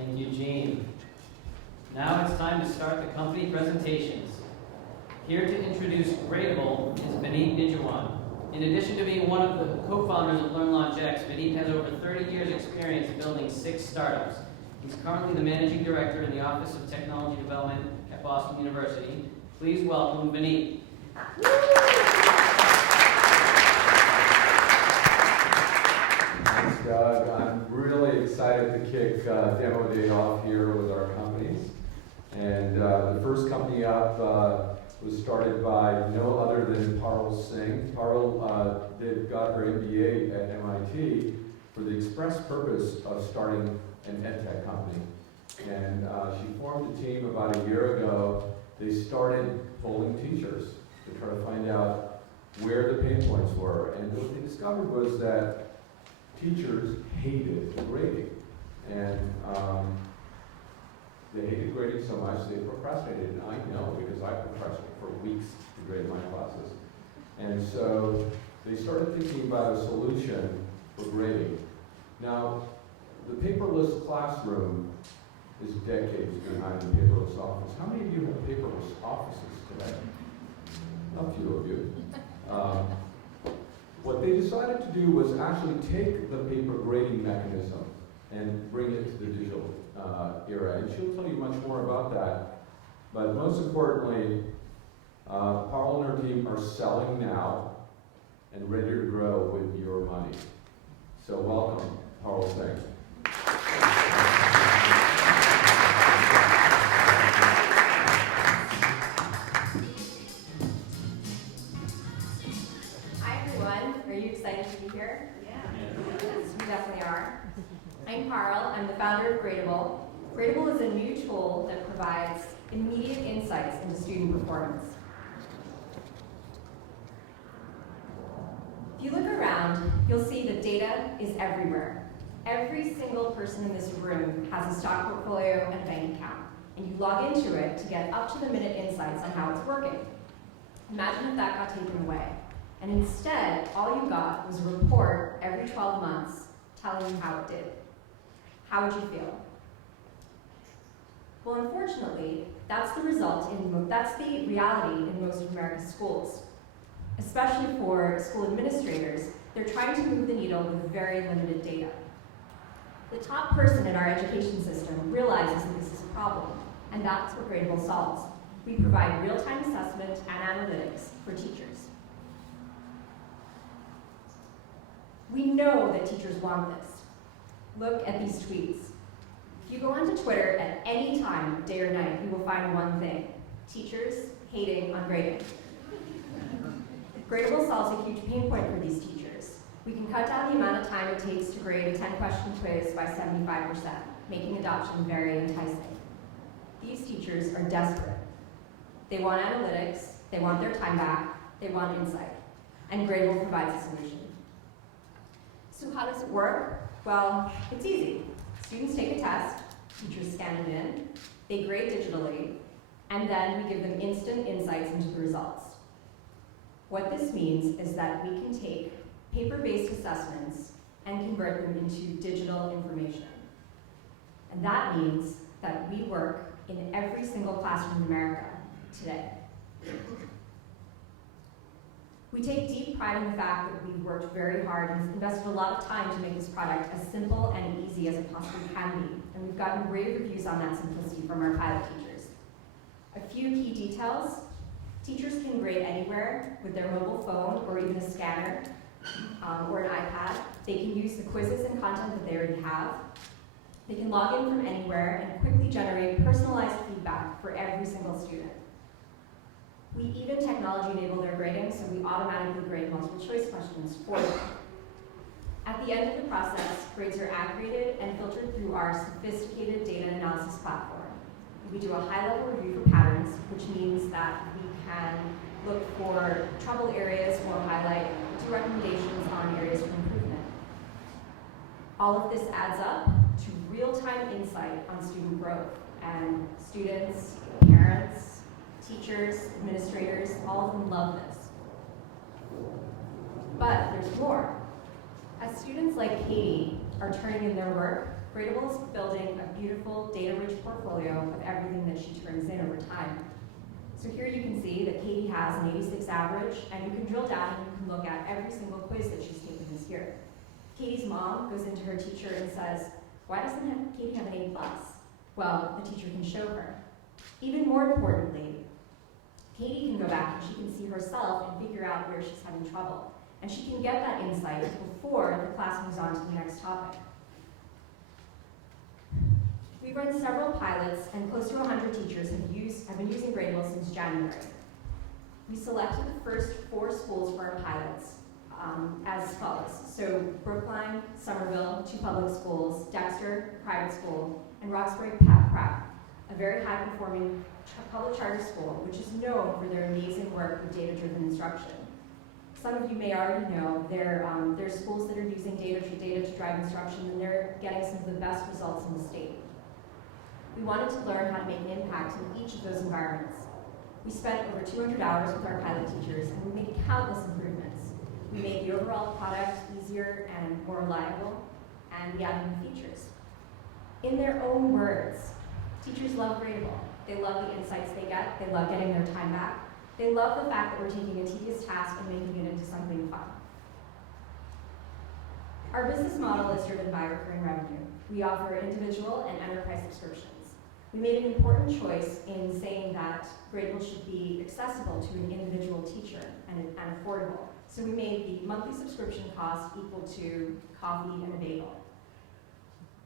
Thank you, Jean. Now it's time to start the company presentations. Here to introduce Gradeable is Vineet Bijawan. In addition to being one of the co-founders of LearnLaunchX, Vineet has over 30 years experience building 6 startups. He's currently the managing director in the Office of Technology Development at Boston University. Please welcome Vineet. Thanks, Doug. I'm really excited to kick Demo Day off here with our companies. And the first company up was started by no other than Parul Singh. Parul got her MBA at MIT for the express purpose of starting an edtech company. And she formed a team about a year ago. They started polling teachers to try to find out where the pain points were. And what they discovered was that teachers hated grading. And they hated grading so much they procrastinated. And I know because I procrastinated for weeks to grade my classes. And so they started thinking about a solution for grading. Now, the paperless classroom is decades behind the paperless office. How many of you have paperless offices today? A few of you. What they decided to do was actually take the paper grading mechanism and bring it to the digital era. And she'll tell you much more about that. But most importantly, Parul and her team are selling now and ready to grow with your money. So welcome, Parul Singh. I'm Carl. I'm the founder of Gradeable. Gradeable is a new tool that provides immediate insights into student performance. If you look around, you'll see that data is everywhere. Every single person in this room has a stock portfolio and a bank account, and you log into it to get up-to-the-minute insights on how it's working. Imagine if that got taken away, and instead, all you got was a report every 12 months telling you how it did. How would you feel? Well, unfortunately, that's the reality in most of America's schools. Especially for school administrators, they're trying to move the needle with very limited data. The top person in our education system realizes that this is a problem, and that's what Gradeable solves. We provide real-time assessment and analytics for teachers. We know that teachers want this. Look at these tweets. If you go onto Twitter at any time, day or night, you will find one thing: teachers hating on grading. Gradeable solves a huge pain point for these teachers. We can cut down the amount of time it takes to grade a 10-question quiz by 75%, making adoption very enticing. These teachers are desperate. They want analytics, they want their time back, they want insight, and Gradeable provides a solution. So how does it work? Well, it's easy. Students take a test, teachers scan it in, they grade digitally, and then we give them instant insights into the results. What this means is that we can take paper-based assessments and convert them into digital information. And that means that we work in every single classroom in America today. We take deep pride in the fact that we've worked very hard and invested a lot of time to make this product as simple and easy as it possibly can be. And we've gotten great reviews on that simplicity from our pilot teachers. A few key details: teachers can grade anywhere with their mobile phone or even a scanner or an iPad. They can use the quizzes and content that they already have. They can log in from anywhere and quickly generate personalized feedback for every single student. We even technology-enable their grading, so we automatically grade multiple-choice questions for them. At the end of the process, grades are aggregated and filtered through our sophisticated data analysis platform. We do a high-level review for patterns, which means that we can look for trouble areas or highlight, do recommendations on areas for improvement. All of this adds up to real-time insight on student growth, and students, parents, teachers, administrators, all of them love this. But there's more. As students like Katie are turning in their work, Gradeable is building a beautiful, data-rich portfolio of everything that she turns in over time. So here you can see that Katie has an 86 average, and you can drill down and you can look at every single quiz that she's taken this year. Katie's mom goes into her teacher and says, why doesn't Katie have an A+? Well, the teacher can show her. Even more importantly, Katie can go back and she can see herself and figure out where she's having trouble. And she can get that insight before the class moves on to the next topic. We've run several pilots, and close to 100 teachers have been using Gradeable since January. We selected the first 4 schools for our pilots as follows. So Brookline, Somerville, 2 public schools, Dexter, private school, and Roxbury Prep, a very high-performing public charter school, which is known for their amazing work with data-driven instruction. Some of you may already know there's schools that are using data to drive instruction, and they're getting some of the best results in the state. We wanted to learn how to make an impact in each of those environments. We spent over 200 hours with our pilot teachers, and we made countless improvements. We made the overall product easier and more reliable, and we added new features. In their own words, teachers love Gradeable. They love the insights they get. They love getting their time back. They love the fact that we're taking a tedious task and making it into something fun. Our business model is driven by recurring revenue. We offer individual and enterprise subscriptions. We made an important choice in saying that Gradeable should be accessible to an individual teacher and affordable. So we made the monthly subscription cost equal to coffee and a bagel.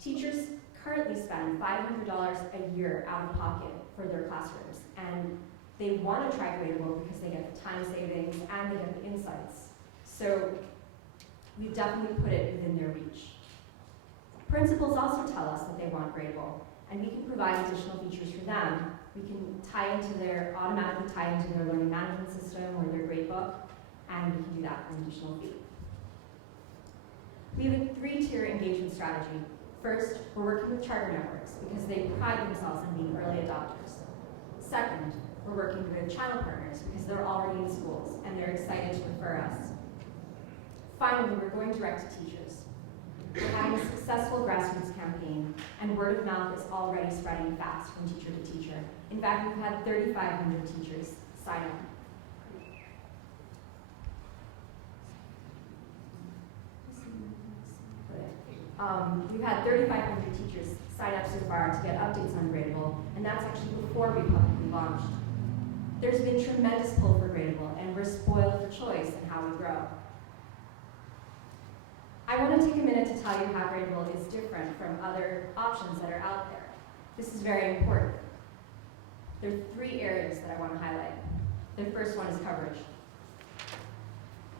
Teachers currently spend $500 a year out of pocket for their classrooms, and they want to try Gradeable because they get the time savings and they get the insights. So we've definitely put it within their reach. Principals also tell us that they want Gradeable, and we can provide additional features for them. We can automatically tie into their learning management system or their gradebook, and we can do that for an additional fee. We have a 3-tier engagement strategy. First, we're working with charter networks because they pride themselves on being early adopters. Second, we're working with channel partners because they're already in schools and they're excited to refer us. Finally, we're going direct to teachers. We're having a successful grassroots campaign, and word of mouth is already spreading fast from teacher to teacher. In fact, we've had 3,500 teachers sign up. We've had 3,500 teachers sign up so far to get updates on Gradeable, and that's actually before we publicly launched. There's been tremendous pull for Gradeable, and we're spoiled for choice in how we grow. I want to take a minute to tell you how Gradeable is different from other options that are out there. This is very important. There are 3 areas that I want to highlight. The first one is coverage.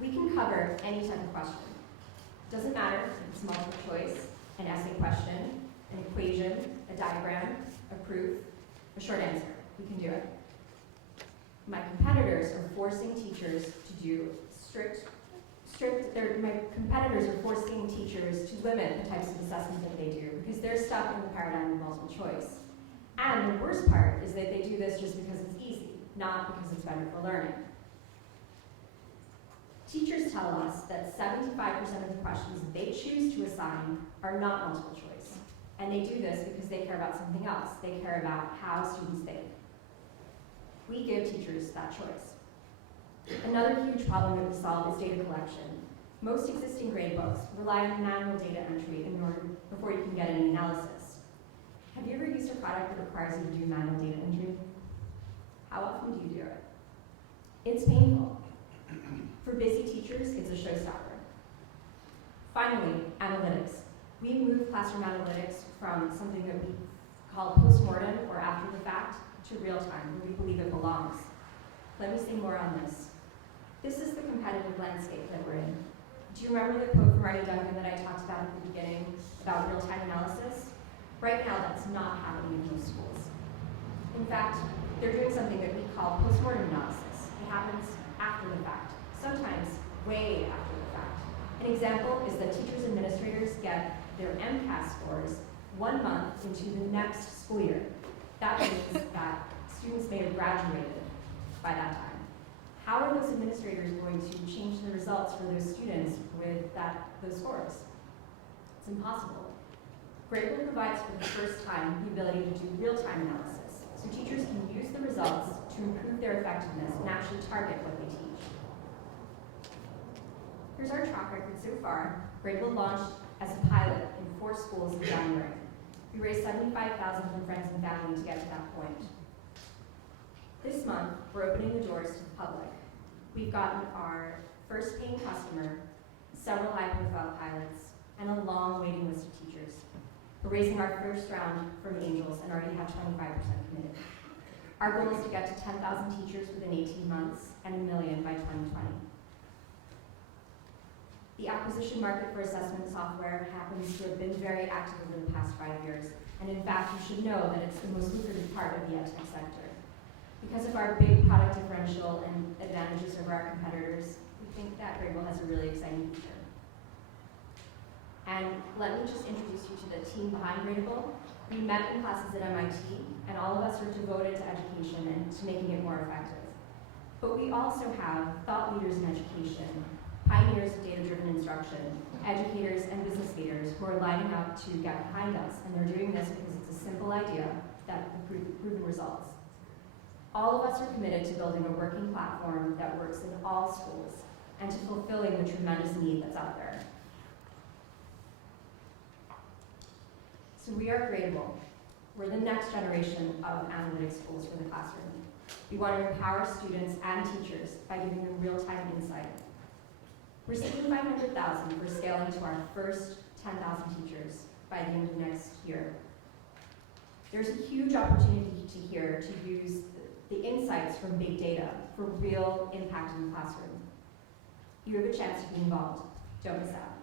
We can cover any type of question. Doesn't matter if it's multiple choice, an essay question, an equation, a diagram, a proof, a short answer. We can do it. My competitors are forcing teachers to do my competitors are forcing teachers to limit the types of assessment that they do because they're stuck in the paradigm of multiple choice. And the worst part is that they do this just because it's easy, not because it's better for learning. Teachers tell us that 75% of the questions they choose to assign are not multiple choice. And they do this because they care about something else. They care about how students think. We give teachers that choice. Another huge problem that we solve is data collection. Most existing gradebooks rely on manual data entry before you can get any analysis. Have you ever used a product that requires you to do manual data entry? How often do you do it? It's painful. For busy teachers, it's a showstopper. Finally, analytics. We moved classroom analytics from something that we call postmortem or after the fact to real time, where we believe it belongs. Let me say more on this. This is the competitive landscape that we're in. Do you remember the quote from Marty Duncan that I talked about at the beginning about real-time analysis? Right now, that's not happening in most schools. In fact, they're doing something that we call postmortem analysis. It happens after the fact, sometimes way after the fact. An example is that teachers and administrators get their MCAS scores 1 month into the next school year. That means that students may have graduated by that time. How are those administrators going to change the results for those students with those scores? It's impossible. Gradeable provides for the first time the ability to do real-time analysis, so teachers can use the results to improve their effectiveness and actually target what they teach. Here's our track record so far. Gradeable launched as a pilot in 4 schools in January. We raised $75,000 from friends and family to get to that point. This month, we're opening the doors to the public. We've gotten our first paying customer, several high-profile pilots, and a long waiting list of teachers. We're raising our first round from angels and already have 25% committed. Our goal is to get to 10,000 teachers within 18 months and 1 million by 2020. The acquisition market for assessment software happens to have been very active over the past 5 years, and in fact, you should know that it's the most lucrative part of the edtech sector. Because of our big product differential and advantages over our competitors, we think that Gradeable has a really exciting future. And let me just introduce you to the team behind Gradeable. We met in classes at MIT, and all of us are devoted to education and to making it more effective. But we also have thought leaders in education, pioneers of data-driven instruction, educators and business leaders who are lining up to get behind us, and they're doing this because it's a simple idea that will proven results. All of us are committed to building a working platform that works in all schools and to fulfilling the tremendous need that's out there. So we are Gradeable. We're the next generation of analytics tools for the classroom. We want to empower students and teachers by giving them real-time insight. We're seeking $500,000 for scaling to our first 10,000 teachers by the end of next year. There's a huge opportunity here to use the insights from big data for real impact in the classroom. You have a chance to be involved. Don't miss out.